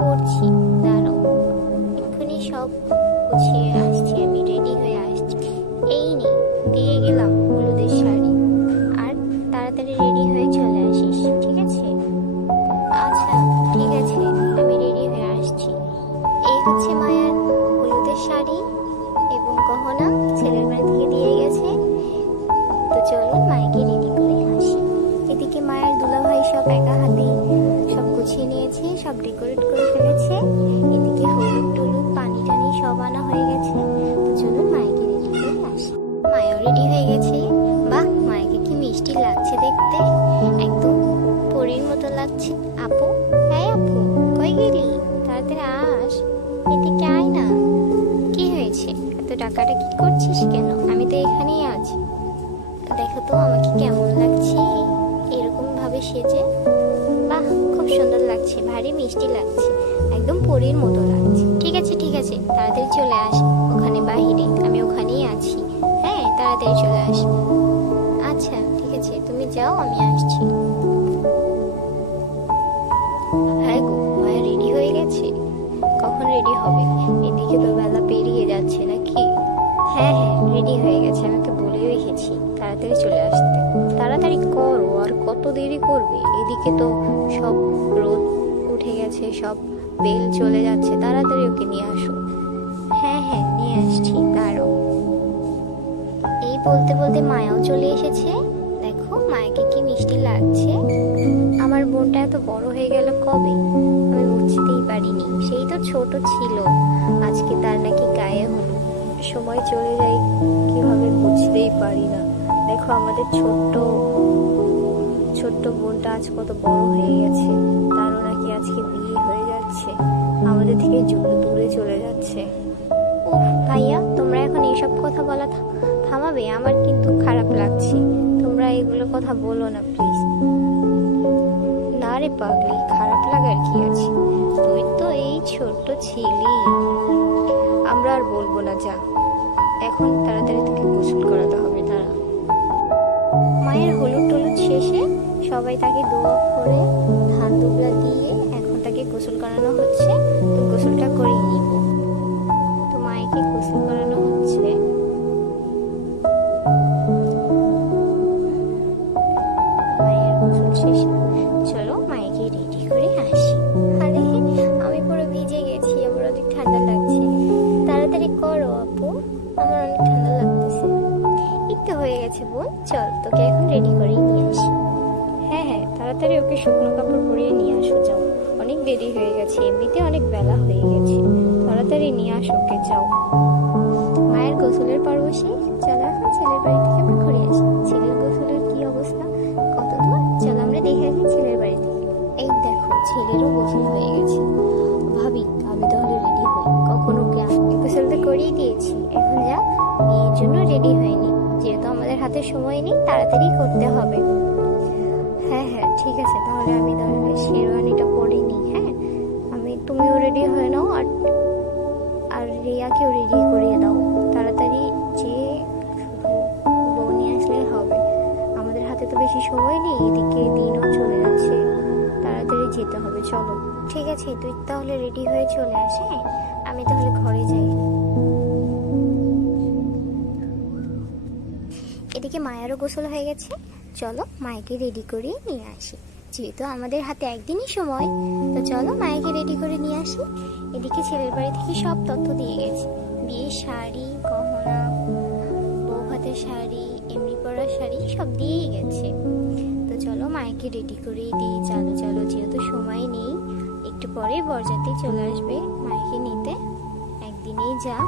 করছি, দাঁড়াও, এক্ষুনি সব গুছিয়ে আসছি, আমি রেডি হয়ে আসছি। এই নে, দিয়ে গেলাম হলুদের শাড়ি, আর তাড়াতাড়ি রেডি হয়ে চলে আসিস, ঠিক আছে? আচ্ছা, ঠিক আছে, আমি রেডি হয়ে আসছি। এই হচ্ছে মায়ার হলুদের শাড়ি এবং গহনা, ছেলের বাড়ি থেকে দিয়ে গেছে। তো চলুন মায়াকে রেডি করে আসি। এদিকে মায়ের দুলাভাই সব একা হাতে সব গুছিয়ে নিয়েছে, সব ডেকোরেট করে ফেলেছে। এদিকে হলুদ টলুদ পানি টানি সব আনা হয়ে গেছে। তো চলুন মায়াকে রেডি করে আসি। মায়াও রেডি হয়ে গেছে। বাহ, মায়াকে কি মিষ্টি লাগছে দেখতে, একদম পরীর মতো লাগছে। আপু, হ্যাঁ আপু, কই গেলি? তাড়াতাড়ি আস, এদিকে আয় না। কি হয়েছে, এত ডাকাডাকি করছিস কেন? আমি তো এখানেই আছি। দেখো তো আমাকে কেমন লাগছে এরকম ভাবে সেজে। বাহ, খুব সুন্দর লাগছে, ভারী মিষ্টি লাগছে, একদম পরীর মতো লাগছে। ঠিক আছে ঠিক আছে, তাড়াতাড়ি চলে আস, ওখানে বাহিরে আমি ওখানেই আছি। হ্যাঁ, তাড়াতাড়ি চলে আস। আচ্ছা ঠিক আছে, তুমি যাও, আমি আসছি। হ্যাঁ গো, মায়া রেডি হয়ে গেছে? কখন রেডি হবে? এদিকে তো বেলা পেরিয়ে যাচ্ছে নাকি? হ্যাঁ হ্যাঁ, রেডি হয়ে গেছে, আমি তো বলে রেখেছি তাড়াতাড়ি চলে আসতে। তাড়াতাড়ি করো, আর কত দেরি করবে? এদিকে তো সব রোদ উঠে গেছে, সব বেল চলে যাচ্ছে, তাড়াতাড়ি ওকে নিয়ে আসো। হ্যাঁ হ্যাঁ, নিয়ে আসছি, দাঁড়াও। এই বলতে বলতে মায়াও চলে এসেছে। দেখো মায়াকে কি মিষ্টি লাগছে। আমার বোনটা এত বড় হয়ে গেল কবে, আমি বুঝতেই পারিনি। সেই তো ছোট ছিল, আজকে তার নাকি গায়ে হলো। সময় চলে যায় কিভাবে বুঝতেই পারি না। দেখো আমাদের ছোট্ট ছোট্ট বোনটা আজ কত বড় হয়ে গেছে, তারও নাকি আজকে বিয়ে হয়ে যাচ্ছে, আমাদের থেকে দূরে চলে যাচ্ছে। উফ ভাইয়া, তোমরা এখন এইসব কথা বলা থামাবে? আমার কিন্তু খারাপ লাগছে, তোমরা এগুলো কথা বলো না প্লিজ। না রে পাগলি, খারাপ লাগার কি আছে, তুই তো এই ছোট্ট ছিলি। আমরা আর বলবো না, যা এখন তাড়াতাড়ি তোকে গোসল করাতে হবে। তারা মায়ের হলুদ টলুদ শেষে সবাই তাকে দোয়া করে ধান দুবলা দিয়ে এখন তাকে গোসল করানো হচ্ছে। তো গোসলটা করিয়ে নিব। তো মায়েকে গোসল করানো হচ্ছে। মায়ের গোসল শেষে চলো মায়েকে রেডি করে আসি। আরে আমি পুরো ভিজে গেছি, আমার অনেক ঠান্ডা লাগছে। তাড়াতাড়ি করো আপু, আমার অনেক ঠান্ডা লাগতেছে। একটু হয়ে গেছে বোন, চল তোকে এখন রেডি করে নিয়ে আসি। হ্যাঁ হ্যাঁ, তাড়াতাড়ি ওকে শুকনো কাপড় পরিয়ে নিয়ে আসো, যাও, অনেক দেরি হয়ে গেছে, এমনিতে অনেক বেলা হয়ে গেছে, তাড়াতাড়ি নিয়ে আসো ওকে, যাও। মায়ের গোসলের পর্ব শেষ, চলো এখন ছেলের বাড়ি থেকে আমরা ঘুরে আসি। ছেলের গোসলের কি অবস্থা, কত দূর, চলো আমরা দেখে আসি ছেলের বাড়ি থেকে। এই দেখো ছেলেরও গোসল হয়ে গেছে। ভাবি আমি তাহলে রেডি হই, কখন ওকে গোসলটা করিয়ে দিয়েছি, এখন যা বিয়ের জন্য রেডি হয়নি, যেহেতু আমাদের হাতে সময় নেই, তাড়াতাড়ি করতে হবে। হ্যাঁ হ্যাঁ ঠিক আছে, তাহলে আমি তাহলে শেরওয়ানিটা পরে নিই। হ্যাঁ, তুমিও রেডি হয়ে নাও, আর আর রিয়াকেও রেডি করিয়ে দাও তাড়াতাড়ি, যে বউ নিয়ে আসলে হবে। আমাদের হাতে তো বেশি সময় নেই, এদিকে দিনও চলে যাচ্ছে, তাড়াতাড়ি যেতে হবে। চলো ঠিক আছে, তুই তাহলে রেডি হয়ে চলে আস। হ্যাঁ, আমি তাহলে ঘরে যাই। এদিকে মায়েরও গোসল হয়ে গেছে, চলো মায়াকে রেডি করে নিয়ে আসি, যেহেতু আমাদের হাতে একদিনই সময়। তো চলো মায়াকে রেডি করে নিয়ে আসি। এদিকে ছেলের বাড়ি থেকে সব তথ্য দিয়ে গেছে, বিয়ের শাড়ি, গহনা, বউ ভাতের শাড়ি, এমনি পরা শাড়ি সব দিয়েই গেছে। তো চলো মায়াকে রেডি করে দিই, চলো চলো, যেহেতু সময় নেই, একটু পরে বরযাত্রী চলে আসবে মায়াকে নিতে, একদিনেই যা।